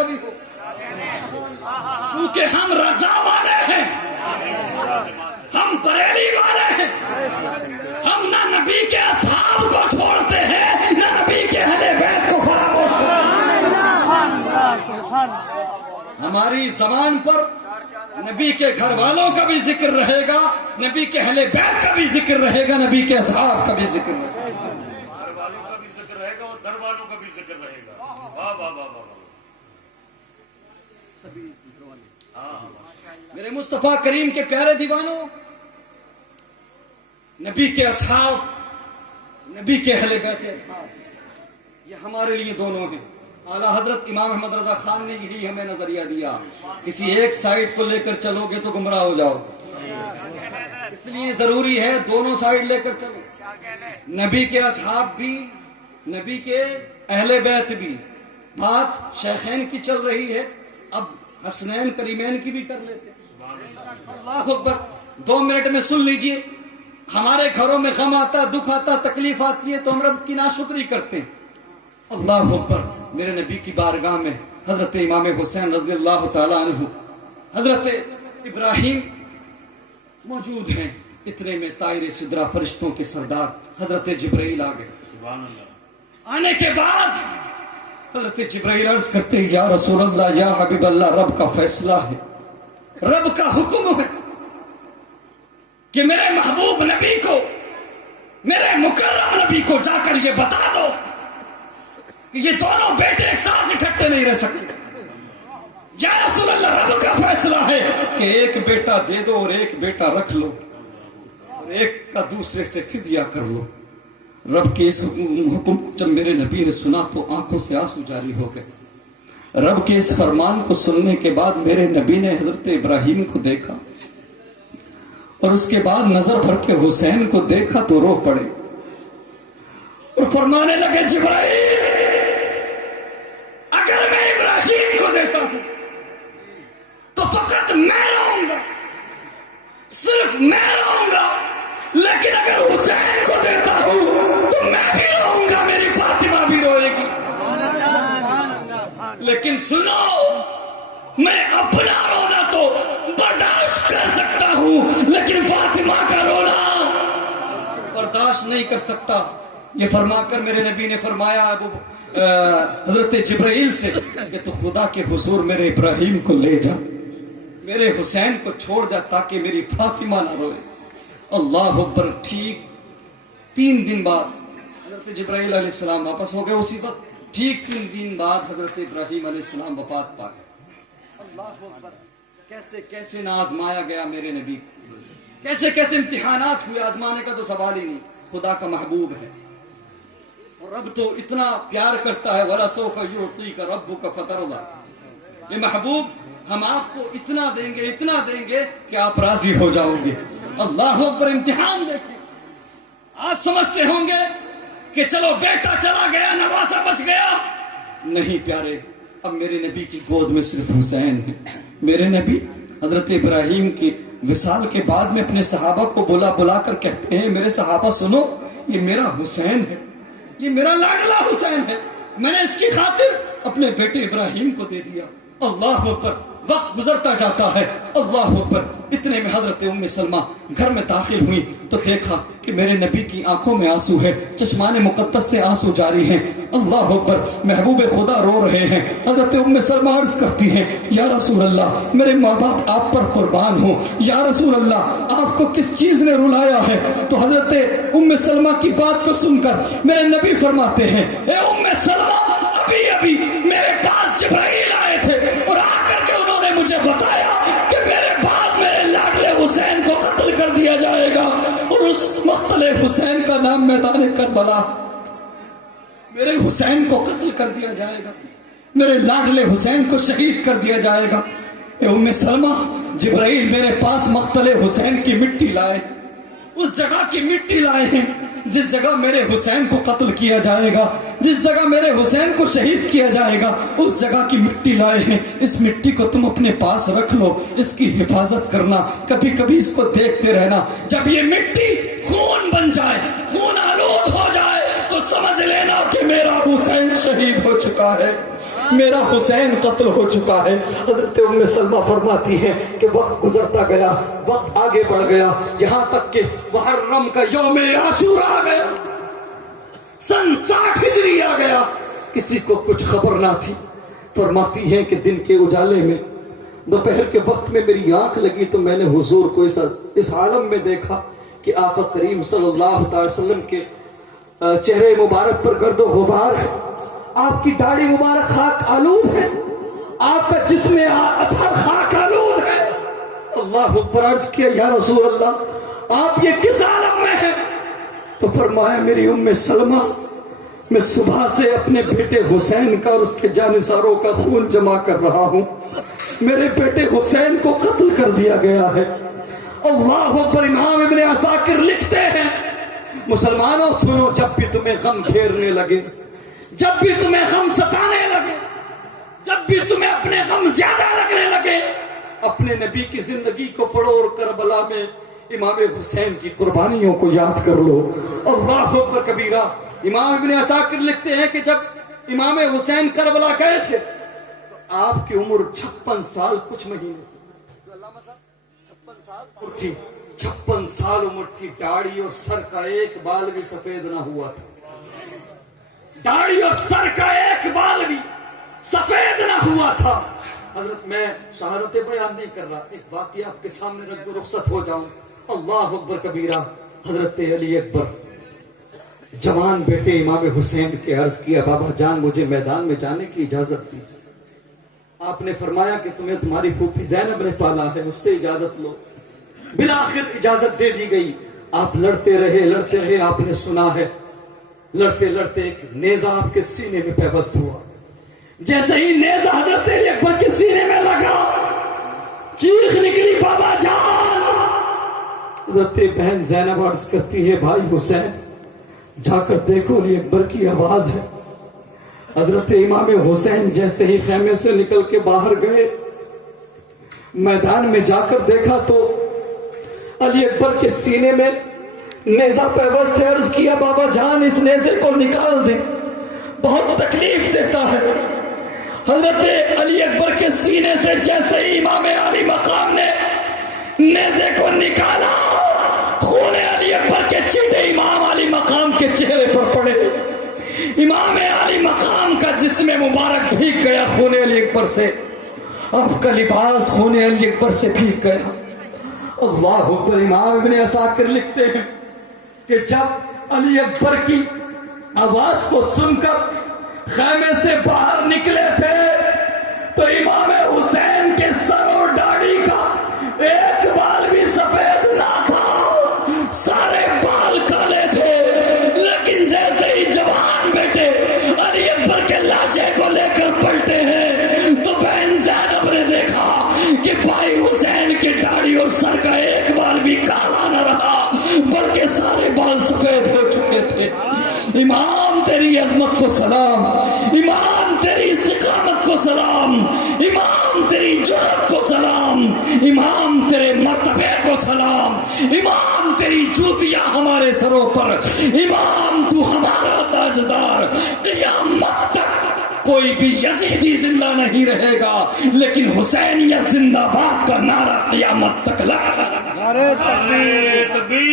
کبھی ہو، کیونکہ ہم رضا والے ہیں، ہم بریلی والے ہیں، ہم نہ نبی کے اصحاب کو چھوڑتے ہیں نہ نبی کے اہل بیت کو فراموش کرتے ہیں۔ ہماری زبان پر نبی کے گھر والوں کا بھی ذکر رہے گا، نبی کے اہل بیت کا بھی ذکر رہے گا، نبی کے اصحاب کا بھی ذکر رہے گا، گھر والوں کا بھی ذکر رہے گا اور در والوں کا بھی ذکر رہے گا۔ واہ واہ واہ واہ، میرے مصطفیٰ کریم کے پیارے دیوانوں، نبی کے اصحاب، نبی کے اہل بیت اصحاب، یہ ہمارے لیے دونوں ہیں۔ اعلیٰ حضرت امام احمد رضا خان نے یہی ہمیں نظریہ دیا، کسی ایک سائیڈ کو لے کر چلو گے تو گمراہ ہو جاؤ، اس لیے ضروری ہے دونوں سائیڈ لے کر چلو، نبی کے اصحاب بھی، نبی کے اہل بیت بھی۔ بات شیخین کی چل رہی ہے، اب حسنین کریمین کی بھی کر لیتے ہیں۔ اللہ اکبر، 2 منٹ میں سن لیجئے، ہمارے گھروں میں غم آتا، دکھ آتا، تکلیف آتی ہے تو ہم رب کی ناشکری کرتے ہیں۔ اللہ اکبر، میرے نبی کی بارگاہ میں حضرت امام حسین رضی اللہ تعالیٰ عنہ، حضرت ابراہیم موجود ہیں، اتنے میں طائر سدرہ فرشتوں کے سردار حضرت جبرائیل آ گئے۔ سبحان اللہ۔ آنے کے بعد حضرت جبرائیل عرض کرتے ہیں، یا رسول اللہ، یا حبیب اللہ، رب کا فیصلہ ہے، رب کا حکم ہے کہ میرے محبوب نبی کو، میرے مکرم نبی کو جا کر یہ بتا دو کہ یہ دونوں بیٹے ایک ساتھ اکٹھے نہیں رہ سکتے۔ یا رسول اللہ، رب کا فیصلہ ہے کہ ایک بیٹا دے دو اور ایک بیٹا رکھ لو اور ایک کا دوسرے سے فدیہ کر لو۔ رب کے اس حکم جب میرے نبی نے سنا تو آنکھوں سے آنسو جاری ہو گئے۔ رب کے اس فرمان کو سننے کے بعد میرے نبی نے حضرت ابراہیم کو دیکھا اور اس کے بعد نظر بھر کے حسین کو دیکھا تو رو پڑے اور فرمانے لگے، جبرائیل، اگر میں ابراہیم کو دیتا ہوں تو فقط میں رہوں گا، صرف میں رہوں گا، لیکن اگر حسین کو دیتا ہوں تو میں بھی رہوں گا، میری فاطمہ بھی روئے گی۔ لیکن سنو، میں اپنا رونا تو برداشت کر سکتا ہوں، لیکن فاطمہ کا رونا برداشت نہیں کر سکتا۔ یہ فرما کر میرے نبی نے فرمایا حضرت جبرائیل سے کہ تو خدا کے حضور میرے ابراہیم کو لے جا، میرے حسین کو چھوڑ جا تاکہ میری فاطمہ نہ روئے۔ اللہ اکبر، ٹھیک 3 دن بعد حضرت جبرائیل علیہ السلام واپس ہو گئے، اسی وقت ٹھیک 3 دن بعد حضرت ابراہیم علیہ السلام وفات پا گئے۔ اللہ اکبر، کیسے کیسے نہ آزمایا گیا میرے نبی، کیسے کیسے امتحانات ہوئے، آزمانے کا تو سوال ہی نہیں، خدا کا محبوب ہے اور رب تو اتنا پیار کرتا ہے، وَلَسَوْفَ يُعْطِيكَ رَبُّكَ فَتَرْضَىٰ، یہ محبوب ہم آپ کو اتنا دیں گے کہ آپ راضی ہو جاؤ گے۔ اللہ اکبر، امتحان دیکھیں۔ آپ سمجھتے ہوں گے کہ چلو بیٹا چلا گیا، نواسا بچ گیا، نہیں پیارے، اب میرے نبی کی گود میں صرف حسین ہے۔ میرے نبی حضرت ابراہیم کی وصال کے بعد میں اپنے صحابہ کو بلا کر کہتے ہیں، میرے صحابہ سنو، یہ میرا حسین ہے، یہ میرا لاڈلا حسین ہے، میں نے اس کی خاطر اپنے بیٹے ابراہیم کو دے دیا۔ اللہ اکبر، وقت گزرتا جاتا ہے، اللہ اکبر، اتنے میں حضرت ام سلمہ گھر میں داخل ہوئی تو دیکھا کہ میرے نبی کی آنکھوں میں آنسو ہے، چشمان مقدس سے آنسو جاری ہیں۔ اللہ اکبر، محبوب خدا رو رہے ہیں۔ حضرت ام سلمہ عرض کرتی ہیں، یا رسول اللہ، میرے ماں باپ آپ پر قربان ہوں، یا رسول اللہ، آپ کو کس چیز نے رلایا ہے؟ تو حضرت ام سلمہ کی بات کو سن کر میرے نبی فرماتے ہیں، اے ام سلمہ، ابھی میرے پاس جبرائیل آئے تھے اور آ کر کے انہوں نے مجھے بتایا کہ میرے بعد میرے لاڈلے حسین کو قتل کر دیا جائے گا اور اس مقتل حسین کا نام میدان کربلا، میرے حسین کو قتل کر دیا جائے گا، میرے لاڈلے حسین کو شہید کر دیا جائے گا۔ اے ام سلمہ، جبرائیل میرے پاس مقتل حسین کی مٹی لائے، اس جگہ کی مٹی لائے ہیں جس جگہ میرے حسین کو قتل کیا جائے گا، جس جگہ میرے حسین کو شہید کیا جائے گا، اس جگہ کی مٹی لائے ہیں، اس مٹی کو تم اپنے پاس رکھ لو، اس کی حفاظت کرنا، کبھی کبھی اس کو دیکھتے رہنا، جب یہ مٹی خون بن جائے، خون آلود ہو جائے تو سمجھ لینا کہ میرا حسین شہید ہو چکا ہے۔ میرا حسین قتل ہو چکا ہے۔ حضرت ام سلمہ فرماتی ہیں کہ وقت گزرتا گیا، وقت آگے بڑھ گیا، یہاں تک کہ محرم کا یوم عاشورہ آ گیا، سن 60 ہجری آ گیا، کسی کو کچھ خبر نہ تھی۔ فرماتی ہیں کہ دن کے اجالے میں دوپہر کے وقت میں میری آنکھ لگی تو میں نے حضور کو اس عالم میں دیکھا کہ آقا کریم صلی اللہ علیہ وسلم کے چہرے مبارک پر گرد و غبار ہے، آپ کی داڑھی مبارک خاک آلود ہے، آپ کا جسم اطہر خاک آلود ہے۔ اللہ اکبر، عرض کیا یا رسول اللہ آپ یہ کس عالم میں ہیں؟ تو فرمایا میری ام سلمہ، میں صبح سے اپنے بیٹے حسین کا اور اس کے جانثاروں کا خون جمع کر رہا ہوں، میرے بیٹے حسین کو قتل کر دیا گیا ہے۔ اللہ اکبر۔ امام ابن عساکر لکھتے ہیں مسلمانوں سنو، جب بھی تمہیں غم گھیرنے لگے، جب بھی تمہیں غم ستانے لگے، جب بھی تمہیں اپنے غم زیادہ لگنے لگے، اپنے نبی کی زندگی کو پڑھو اور کربلا میں امام حسین کی قربانیوں کو یاد کر لو۔ اللہ اکبر کبیرہ۔ امام ابن عساکر لکھتے ہیں کہ جب امام حسین کربلا گئے تھے تو آپ کی عمر 56 سال کچھ مہینے تھی، 56 سال عمر تھی، داڑھی اور سر کا ایک بال بھی سفید نہ ہوا تھا، داڑھی اور سر کا ایک بال بھی سفید نہ ہوا تھا۔ حضرت میں شہادت بیان نہیں کر رہا، ایک واقعہ آپ کے سامنے رکھ دو رخصت ہو جاؤں۔ اللہ اکبر کبیرہ۔ حضرت علی اکبر جوان بیٹے امام حسین کے عرض کیا بابا جان مجھے میدان میں جانے کی اجازت دیجیے۔ آپ نے فرمایا کہ تمہیں تمہاری پھوپھی زینب نے پالا ہے، اس سے اجازت لو۔ بالآخر اجازت دے دی گئی۔ آپ لڑتے رہے، آپ نے سنا ہے لڑتے لڑتے ایک نیزہ آپ کے سینے میں پیوست ہوا، جیسے ہی نیزہ حضرت علی اکبر کے سینے میں لگا چیخ نکلی بابا جان۔ حضرت بہن زینب عرض کرتی ہے بھائی حسین جا کر دیکھو علی اکبر کی آواز ہے۔ حضرت امام حسین جیسے ہی خیمے سے نکل کے باہر گئے، میدان میں جا کر دیکھا تو علی اکبر کے سینے میں نیزہ پیوست ہے۔ عرض کیا بابا جان اس نیزے کو نکال دیں، بہت تکلیف دیتا ہے۔ حضرت علی اکبر کے سینے سے جیسے ہی امام علی مقام نے نیزے کو نکالا، خون علی اکبر کے چھینٹے امام علی مقام کے چہرے پر پڑے۔ امام علی مقام کا جسم مبارک بھیگ گیا خون علی اکبر سے، آپ کا لباس خون علی اکبر سے بھیگ گیا۔ اللہ اکبر۔ امام ابن عساکر لکھتے ہیں کہ جب علی اکبر کی آواز کو سن کر خیمے سے باہر نکلے تھے تو امام حسین کے سر اور داڑھی کا ایک بال بھی سفید نہ تھا، سارے بال کالے تھے۔ لیکن جیسے ہی جوان بیٹے علی اکبر کے لاشے کو لے کر پلٹے ہیں تو بہن زینب نے دیکھا کہ بھائی حسین کی داڑھی اور سر کا ایک بال بھی کالا نہ رہا بلکہ سارے بال سفید ہو چکے تھے۔ امام تیری عظمت کو سلام، امام تیری استقامت کو سلام، امام تیری جرأت کو سلام، امام تیرے مرتبے کو سلام، امام تیری جوتیاں ہمارے سروں پر، امام تو ہمارا تاجدار۔ قیامت تک کوئی بھی یزیدی زندہ نہیں رہے گا لیکن حسینیت زندہ باد کا نعرہ قیامت تک لگا۔ نعرہ تکبیر۔